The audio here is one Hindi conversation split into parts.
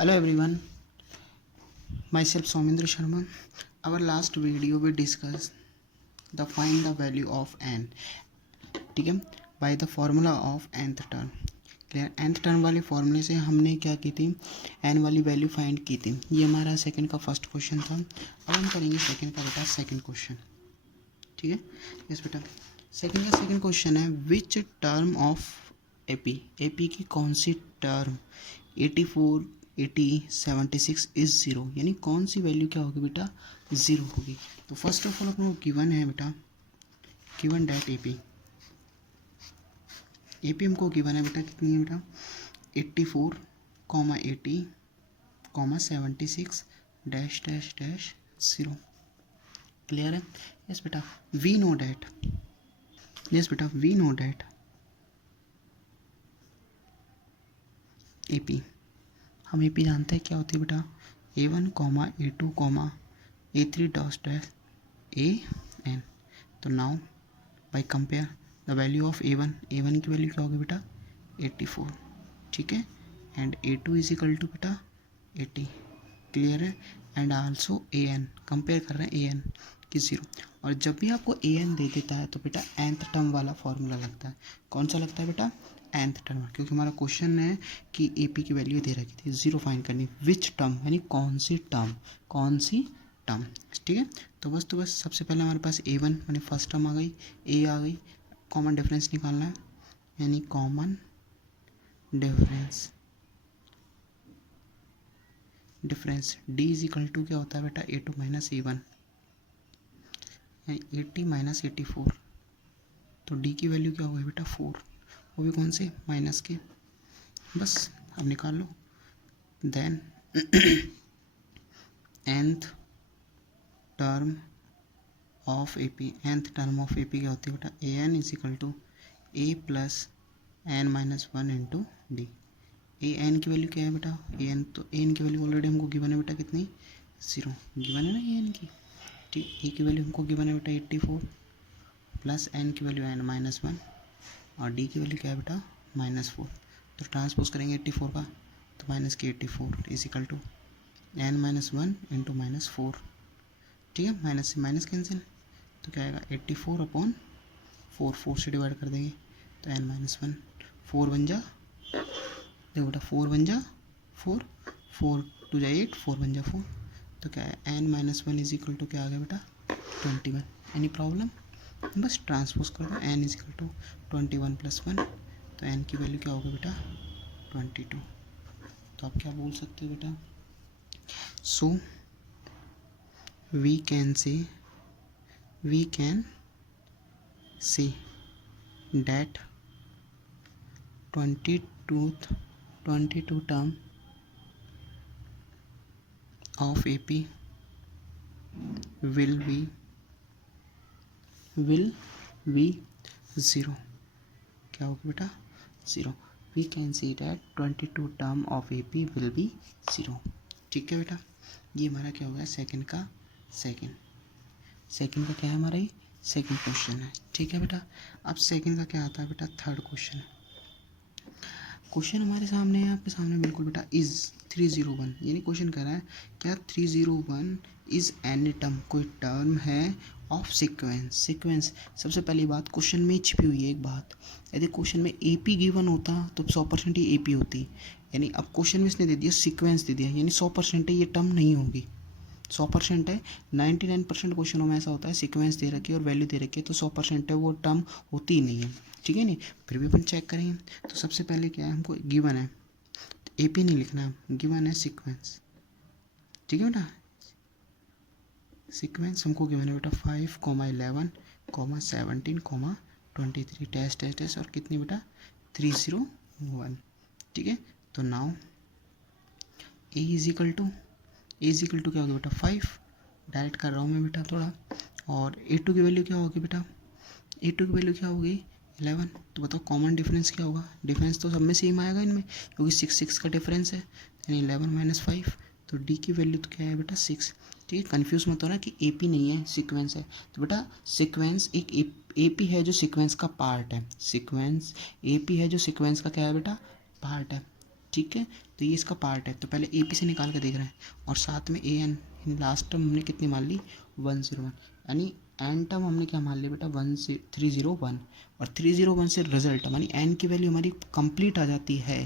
Hello everyone, myself Soumendra Sharma. Our last video we discussed the find the value of n, ठीक है, by the formula of nth term. Clear, nth term वाले फॉर्मूले से हमने क्या की थी, n वाली वैल्यू फाइंड की थी. ये हमारा सेकंड का फर्स्ट क्वेश्चन था. अब हम करेंगे सेकंड का बेटा सेकंड क्वेश्चन. ठीक है, यस बेटा. सेकंड का सेकंड क्वेश्चन है विच टर्म ऑफ एपी की कौन सी टर्म 84 80 76 इज ज़ीरो, यानी कौन सी वैल्यू क्या होगी बेटा, ज़ीरो होगी. तो फर्स्ट ऑफ ऑल अपने को गिवन है बेटा, गिवन डैट एपी हमको गिवन है बेटा, कितनी है बेटा 84 80 76 dash dash dash zero. Clear है. यस बेटा, वी नो डैट, यस बेटा वी नो डैट एपी, हम एपी जानते हैं क्या होती है बेटा, A1 A2 A3 dot dash AN. तो now by compare the value of A1 की वैल्यू क्या होगी बेटा 84, ठीक है, and A2 is equal to बेटा 80. क्लियर है. एंड आल्सो AN कंपेयर कर रहे हैं AN की ज़ीरो. और जब भी आपको AN दे देता है तो बेटा nth टर्म वाला फॉर्मूला लगता है. कौन सा लगता है बेटा, nth टर्म, क्योंकि हमारा क्वेश्चन है कि AP की वैल्यू दे रखी थी, ज़ीरो फाइंड करनी, विच टर्म यानी कौन सी टर्म, ठीक है. तो बस सबसे पहले हमारे पास A1 यानी फर्स्ट टर्म आ गई, A आ गई, कॉमन डिफरेंस निकालना है, यानी common difference D is equal to क्या होता है बेटा A2 माइनस A1, 80 माइनस 84. तो D की वैल्यू क्या होगी बेटा 4, वो भी कौन से माइनस के. बस अब निकाल लो. Then nth term of AP, nth term of AP क्या होती है बेटा AN is equal to A plus N minus 1 into D. AN की वैल्यू क्या है बेटा, AN तो AN की वैल्यू ऑलरेडी हमको गिवन है बेटा कितनी, ज़ीरो गिवन है ना AN की. ठीक, A की वैल्यू हमको गिवन है बेटा 84 प्लस N की वैल्यू N माइनस 1 और D की वैल्यू क्या है बेटा -4. तो ट्रांसपोज करेंगे 84 का, तो माइनस के 84 is equal to N minus 1 into -4. ठीक है, माइनस से माइनस कैंसिल, तो क्या आएगा 84 अपॉन 4 से डिवाइड कर देंगे तो N माइनस 1, 4 बन जा, देखो बेटा 4 बन जा 4, 4 2 जा 8, 4 बन जा 4. तो क्या है N minus 1 is equal to क्या आ गया बेटा 21. एनी प्रॉब्लम, बस ट्रांसपोज कर दो, N is equal to 21 plus 1, तो N की वैल्यू क्या होगा बेटा 22. तो आप क्या बोल सकते हो बेटा, so we can say that 22 term of AP will be zero. क्या होगा बेटा zero. We can see that 22 term of AP will be zero. ठीक है बेटा, ये हमारा क्या हो गया सेकंड का क्या है हमारा, ये सेकंड क्वेश्चन है. ठीक है बेटा, अब सेकंड का क्या आता है बेटा, थर्ड क्वेश्चन हमारे सामने है, आपके सामने बिल्कुल बेटा इज़ 301, यानी क्वेश्चन कर रहा है क्या 301 इज़ एनी टर्म, कोई टर्म है ऑफ सीक्वेंस. सबसे पहली बात क्वेश्चन में छिपी हुई है एक बात, यदि क्वेश्चन में AP गिवन होता तो 100% ही AP होती, यानी अब क्वेश्चन में इसने दे दिया सीक्वेंस दे दिया, यानी 100% है ये टर्म नहीं होगी. 100% है, 99% क्वेश्चनों में ऐसा होता है सीक्वेंस दे रखी है और वैल्यू दे रखी है तो 100% है वो टर्म होती ही नहीं है. ठीक है, नहीं फिर भी अपन चेक करेंगे. तो सबसे पहले क्या है, हमको गिवन है, AP नहीं लिखना है, गिवन है सीक्वेंस. ठीक है बेटा, सीक्वेंस हमको गिवन है बेटा 5, 11, 17, 23 टेस्ट और कितनी बेटा 301. ठीक है, तो now A is equal to क्या होगा बेटा 5, डायरेक्ट कर रहा हूँ मैं बेटा थोड़ा. और A2 की वैल्यू क्या होगी बेटा, A2 की वैल्यू क्या होगी 11. तो बताओ कॉमन डिफरेंस क्या होगा, डिफरेंस तो सब में सेम आएगा इनमें, क्योंकि 6 का डिफरेंस है, यानी 11 माइनस 5. तो D की वैल्यू तो क्या है बेटा 6. ठीक है, कन्फ्यूज़ मत होना कि AP नहीं है सीक्वेंस है. तो बेटा सीक्वेंस एक AP है जो सीक्वेंस का पार्ट है, सीक्वेंस AP है जो सीक्वेंस का क्या है बेटा पार्ट है. ठीक है, तो ये इसका पार्ट है, तो पहले ए पी से निकाल के देख रहे हैं, और साथ में ए एन, लास्ट टर्म हमने कितनी मान ली 101, यानी एन टर्म हमने क्या मान लिया बेटा 301, और 301 से रिजल्ट यानी एन की वैल्यू हमारी कंप्लीट आ जाती है,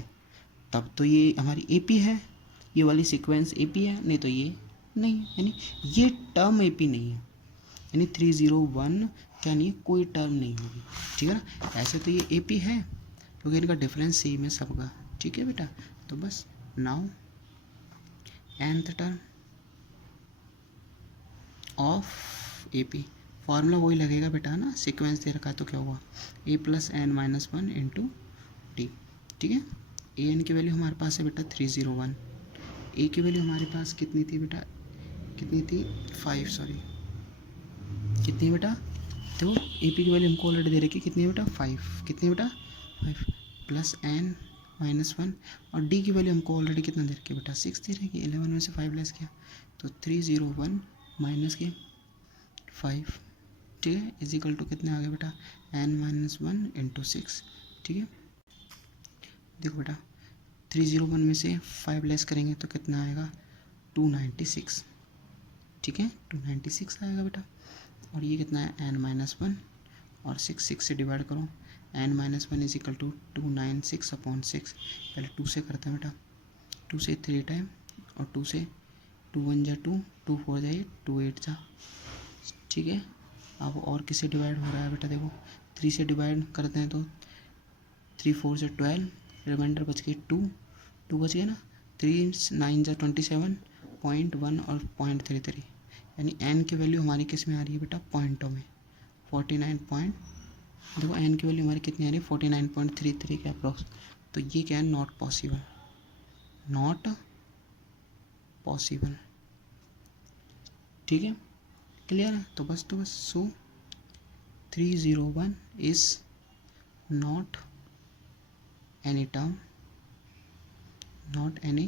तब तो ये हमारी ए पी है, ये वाली सीक्वेंस ए पी है, नहीं तो ये नहीं है, यानी ये टर्म ए पी नहीं है, यानी 301 क्या नहीं है, कोई टर्म नहीं होगी, ठीक है ना। ऐसे तो ये ए पी है क्योंकि इनका डिफरेंस सेम है सबका, ठीक है बेटा। तो बस now nth term of A P, formula वही लगेगा बेटा ना, सीक्वेंस दे रखा है तो क्या हुआ a plus N minus one into D, ठीक है। ए एन की वैल्यू हमारे पास है बेटा 301, ए की वैल्यू हमारे पास कितनी थी बेटा, कितनी थी 5, सॉरी कितनी बेटा, तो ए पी की वैल्यू हमको ऑलरेडी दे रखी है, कितनी है बेटा 5, कितनी बेटा 5 प्लस एन माइनस वन, और डी की वैल्यू हमको ऑलरेडी कितना दे रखी है बेटा 6 दे रखी है, 11 में से 5 लेस किया तो 301 माइनस के 5, ठीक है, इज इक्वल टू कितने आ गए बेटा एन माइनस वन इंटू 6, ठीक है। देखो बेटा 301 में से 5 लेस करेंगे तो कितना आएगा 296, ठीक है 296 आएगा बेटा, और ये कितना है एन माइनस वन, और 6 से डिवाइड करो, N minus one is equal to 296 upon 6, पहले 2 से करते हैं बेटा, 2 से 3 टाइम, और 2 से 2 1 जा 2, 2 4 जा 8, 2 8 जा, ठीक है। अब और किससे डिवाइड हो रहा है बेटा, देखो 3 से डिवाइड करते हैं तो 3 4 से 12, रिमाइंडर बच गए 2 बच गया ना, 3 9 जा 27, 0.1 और 0.33, यानी एन की वैल्यू हमारी किस में आ रही है बेटा पॉइंटों में, 49 पॉइंट, देखो एन की वैल्यू हमारी कितनी आ रही है 49.33 के अप्रॉक्स, तो ये क्या है नॉट पॉसिबल, नॉट पॉसिबल, ठीक है क्लियर है। तो बस सो 301 is not any term, not any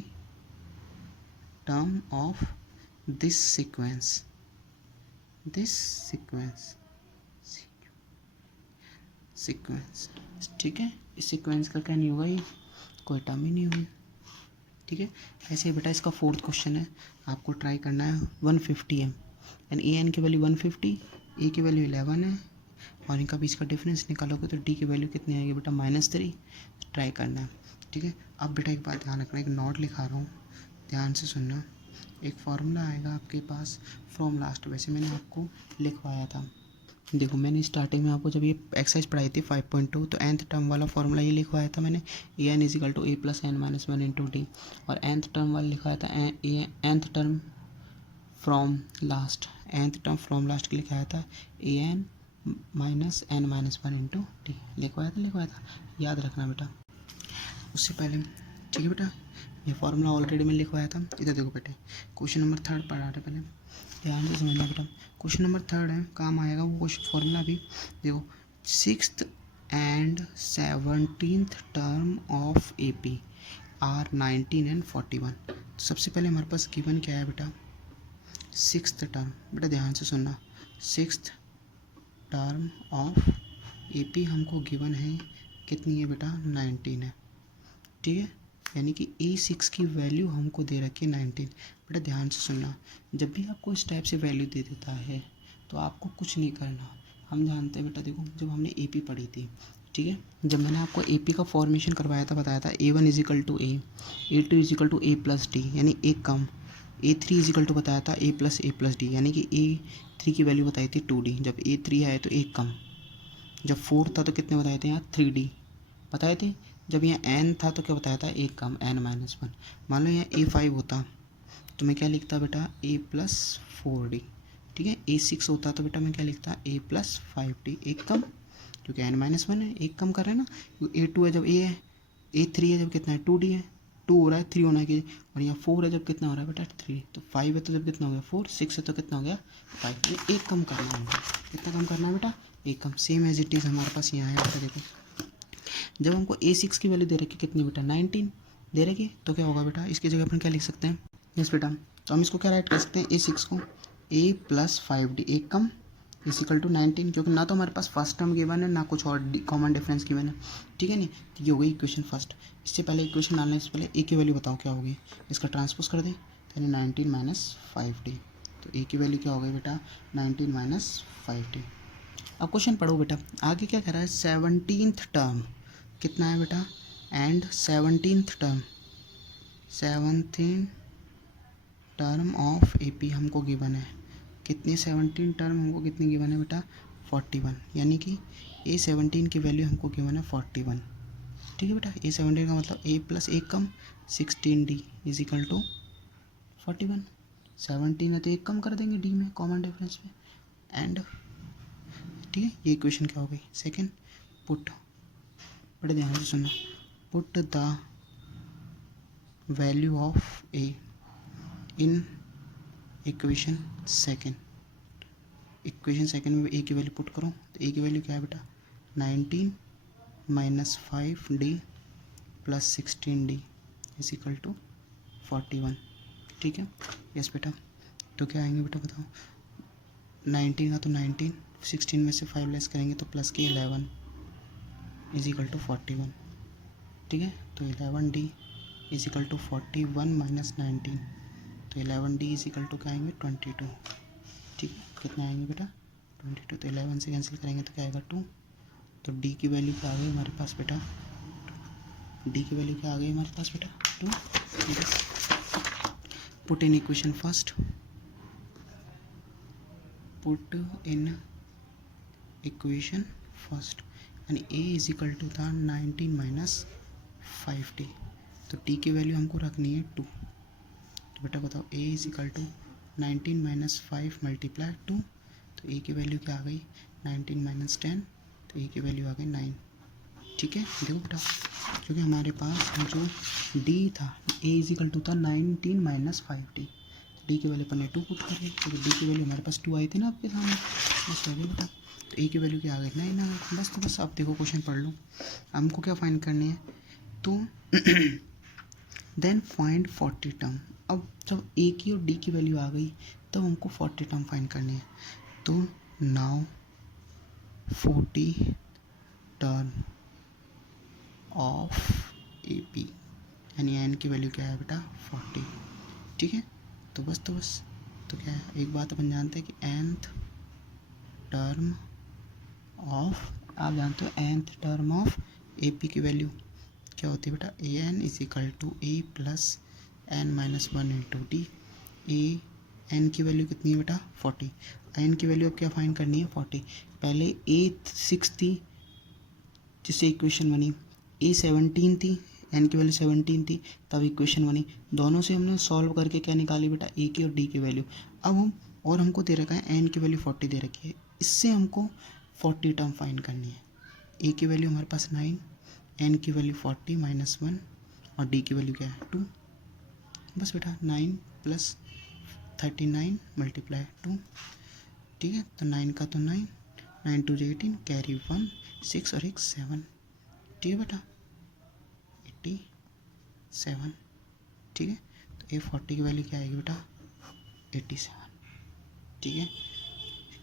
term of this sequence, ठीक है। इस सीक्वेंस का क्या नहीं होगा, ये कोई टर्म ही नहीं होगी, ठीक है। ऐसे ही बेटा इसका 4th क्वेश्चन है, आपको ट्राई करना है 150 एम, एंड ए एन की वैल्यू 150, ए की वैल्यू 11 है, और इनका बीच का डिफरेंस निकालोगे तो डी की वैल्यू कितनी आएगी बेटा -3, ट्राई करना है, ठीक है। अब बेटा एक बात ध्यान रखना, एक नोट लिखा रहा हूँ, ध्यान से सुनना, एक फार्मूला आएगा आपके पास फ्रॉम लास्ट, वैसे मैंने आपको लिखवाया था, देखो मैंने स्टार्टिंग में आपको जब ये एक्सरसाइज पढ़ाई थी 5.2, तो nth टर्म वाला फार्मूला ये लिखवाया था मैंने, A N is equal to A plus N minus one into D, और nth टर्म वाला लिखवाया था nth term from last, nth term from last के लिखाया था A N minus N minus one into D, लिखवाया था, याद रखना बेटा। उससे पहले ठीक है बेटा, ये फार्मूला ऑलरेडी मैंने लिखवाया था, इधर देखो बेटे क्वेश्चन नंबर 3 पढ़ा रहे, पहले ध्यान से समझना बेटा, क्वेश्चन नंबर 3 है, काम आएगा वो क्वेश्चन फार्मूला भी, देखो 6th and 17th term of A P R 19 and 41, तो सबसे पहले हमारे पास गिवन क्या है बेटा 6th टर्म, बेटा ध्यान से सुनना, 6th term of A P हमको गिवन है कितनी है बेटा 19 है, ठीक है, यानी कि A6 की वैल्यू हमको दे रखी है 19, बेटा ध्यान से सुनना, जब भी आपको इस टाइप से वैल्यू दे देता है तो आपको कुछ नहीं करना, हम जानते हैं बेटा, देखो जब हमने AP पढ़ी थी, ठीक है, जब मैंने आपको AP का फॉर्मेशन करवाया था, बताया था A1 is equal to A, A2 is equal to A plus D, यानी एक कम, A3 इज इक्वल टू बताया था A प्लस डी, यानी कि A3 की वैल्यू बताई थी 2D, जब A3 आए तो एक कम, जब 4 था तो कितने बताए थे यहाँ 3D बताए थे, जब यहाँ n था तो क्या बताया था एक कम n-1, मान लो यहाँ A5 होता तो मैं क्या लिखता बेटा A प्लस 4D, ठीक है, A6 होता तो बेटा मैं क्या लिखता A प्लस 5D, एक कम, क्योंकि n-1 है, एक कम कर रहे हैं ना, A2 है जब A है, A3 है जब कितना है 2D है, 2 हो रहा है 3 होना है, और यहाँ 4 है जब कितना हो रहा है बेटा 3, तो 5 है तो जब कितना हो गया 4, 6 है तो कितना हो गया 5, ये एक कम करना है, कितना कम करना है बेटा एक कम, सेम एज इट इज़ हमारे पास यहाँ है बेटा, देखो जब हमको A6 की वैल्यू दे रखी कितनी बेटा 19 दे रखी, तो क्या होगा बेटा इसकी जगह अपन क्या लिख सकते हैं, यस बेटा, तो हम इसको क्या राइट कर सकते हैं A6 को A प्लस 5D, एक कम इजिकल टू 19, क्योंकि ना तो हमारे पास फर्स्ट टर्म गिवन है ना कुछ और कॉमन डिफरेंस गिवन है, ठीक है नहीं। तो ये हो गई इक्वेशन फर्स्ट। इससे पहले इक्वेशन डालने से पहले ए की वैल्यू बताओ क्या होगी, इसका ट्रांसपोज कर दें, तो 19 माइनस 5d। तो ए की वैल्यू क्या हो गई बेटा 19 माइनस 5d। अब क्वेश्चन पढ़ो बेटा, आगे क्या कह रहा है, 17th टर्म कितना है बेटा, and 17th term of AP हमको गिवन है। कितनी 17 टर्म हमको कितनी गिवन है बेटा 41, यानी कि ए 17 की वैल्यू हमको गिवन है 41, ठीक है बेटा। ए 17 का मतलब ए प्लस एक कम 16d इजिकल टू 41। 17 है तो एक कम कर देंगे डी में कॉमन डिफरेंस में, एंड ठीक है। ये इक्वेशन क्या हो गई सेकेंड। पुट, बड़े ध्यान से सुनना, put the value of A in equation second. Equation second में ए की वैल्यू पुट करो, तो ए की वैल्यू क्या है बेटा 19 minus 5d plus 16d is equal to 41, ठीक है। यस बेटा, तो क्या आएंगे बेटा बताओ, 19 का तो 19, 16 में से 5 लेस करेंगे तो प्लस के 11 इजिकल टू 41, ठीक है। तो 11d इजिकल टू 41 माइनस 19, तो 11d इजिकल टू क्या आएंगे 22, ठीक है। कितना आएंगे बेटा 22, तो 11 से कैंसिल करेंगे तो क्या आएगा 2। तो d की वैल्यू क्या आ गई हमारे पास बेटा, d की वैल्यू क्या आ गई हमारे पास बेटा 2, ठीक है। Put in equation first, put in equation first, यानी a इजिकल टू था 19 माइनस 5d, तो t की वैल्यू हमको रखनी है 2। तो बेटा बताओ a is equal to 19 minus 5 multiply 2, तो a की वैल्यू क्या आ गई 19 माइनस 10, तो a की वैल्यू आ गई 9, ठीक है। देखो बेटा, क्योंकि हमारे पास जो d था a इजिकल टू था 19 माइनस 5d, डी की वैल्यू अपन ने 2 पुट कर दी, क्योंकि डी की वैल्यू हमारे पास 2 आई थी ना आपके सामने, बस हो गया बेटा। तो ए की वैल्यू क्या आ गई 9 आ गई, बस। तो बस अब देखो क्वेश्चन पढ़ लो, हमको क्या फाइंड करनी है, तो देन फाइंड 40 टर्म। अब जब ए की और डी की वैल्यू आ गई तब हमको 40 टर्म फाइंड करनी है। तो now 40 term of A P, यानी एन की वैल्यू क्या है बेटा 40, ठीक है। तो बस तो क्या है, एक बात अपन जानते हैं कि nth टर्म ऑफ, आप जानते हो nth term of A P की वैल्यू क्या होती है बेटा, A N is equal to A plus N minus 1 into D. A N की वैल्यू कितनी है बेटा 40, एन की वैल्यू अब क्या फाइंड करनी है 40। पहले ए 6 थी जिससे इक्वेशन बनी, ए 17 थी, एन की वैल्यू 17 थी, तब इक्वेशन बनी। दोनों से हमने सॉल्व करके क्या निकाली बेटा ए की और डी की वैल्यू। अब हम, और हमको दे रखा है एन की वैल्यू 40 दे रखी है, इससे हमको 40 टर्म फाइंड करनी है। ए की वैल्यू हमारे पास 9, एन की वैल्यू 40 माइनस 1 और डी की वैल्यू क्या है 2। बस बेटा 9 प्लस 39 मल्टीप्लाई 2, ठीक है। तो 9 का तो 9, 9 टू 18, कैरी 1 6 और 1 7, ठीक है बेटा 87, ठीक है। तो ए 40 की वैल्यू क्या आएगी बेटा 87, ठीक है।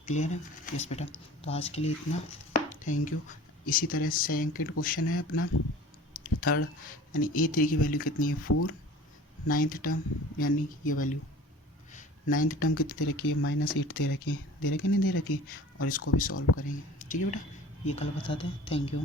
क्लियर है, यस बेटा। तो आज के लिए इतना, थैंक यू। इसी तरह सेकंड क्वेश्चन है अपना थर्ड, यानी A3 की वैल्यू कितनी है 4, 9th टर्म यानी ये वैल्यू 9th टर्म कितनी दे रखी है -8 दे रखी है, नहीं दे रखी, और इसको भी सॉल्व करेंगे, ठीक है बेटा। ये कल बताते हैं, थैंक यू।